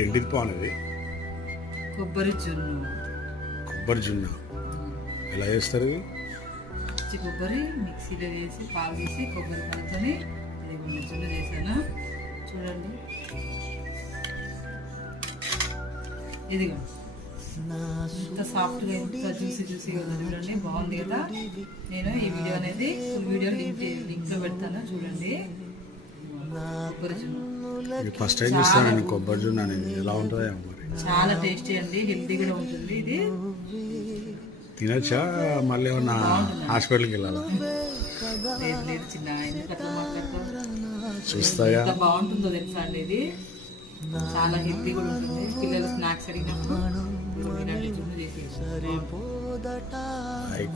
ఏంటిది పాన్ ఇది? కొబ్బరి జున్ను. కొబ్బరి జున్ను ఎలా చేస్తారు? పచ్చి కొబ్బరి మిక్సీలో వేసి పాలు తీసి కొబ్బరి పాలతోని ఇది జున్ను చేశాను. చూడండి, ఇదిగో ఎంత సాఫ్ట్గా ఎంత జ్యూసీగా ఉంది చూడండి. బాగుంది కదా. నేను ఈ వీడియో అనేది ఫుల్ వీడియో లింక్లో పెడతాను, చూడండి. కొబ్బరి జున్ను ఫస్ట్ టైం చూస్తాను కొబ్బరి జున్ను అనేది. ఎలా ఉంటుందో మరి. చాలా టేస్టీ అండి, హెల్తీ కూడా ఉంటుంది. ఇది తినచ్చా? మళ్ళీ ఏమన్నా హాస్పిటల్కి వెళ్ళాలా? లేదు చిన్న, ఎందుకు అట్లా మాట్లాడతారు? చూస్తాయా? ఎంత బాగుంటుందో తెలుసా అండి. ఇది చాలా హెల్తీ కూడా ఉంటుంది. పిల్లలు స్నాక్స్ అడిగినప్పుడు జున్ను చేసి